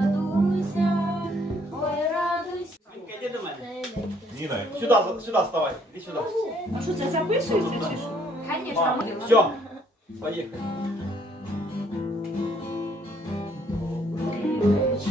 Радуйся, ой, радуйся. Ванька, йди до вставай. Иди сюда. А что, це записується чи? Конечно, мы- Все, поїхали. Добрий.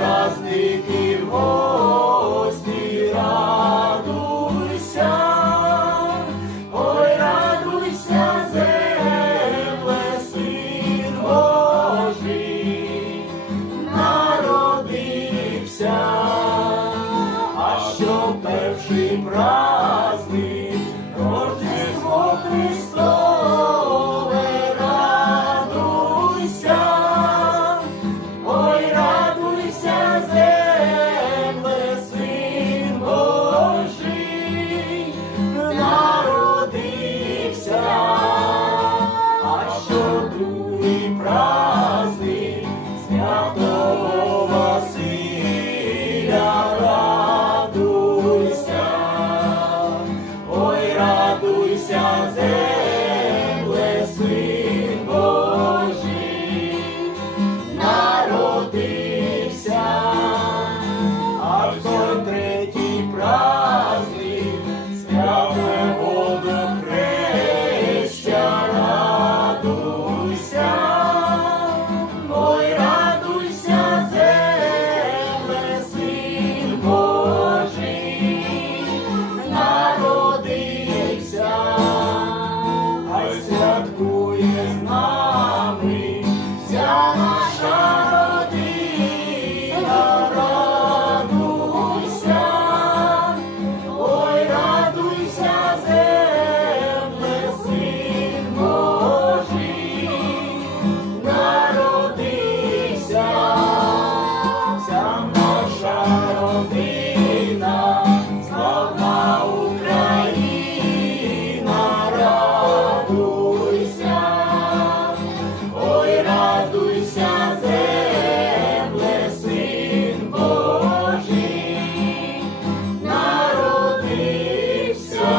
cross the king. родина, славна Україна, радуйся, ой, радуйся, земле, народився.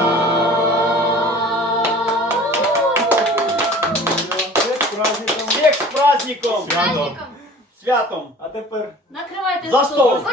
Всех с праздником! Святом! Святом! А тепер Накривайте За стол. стол.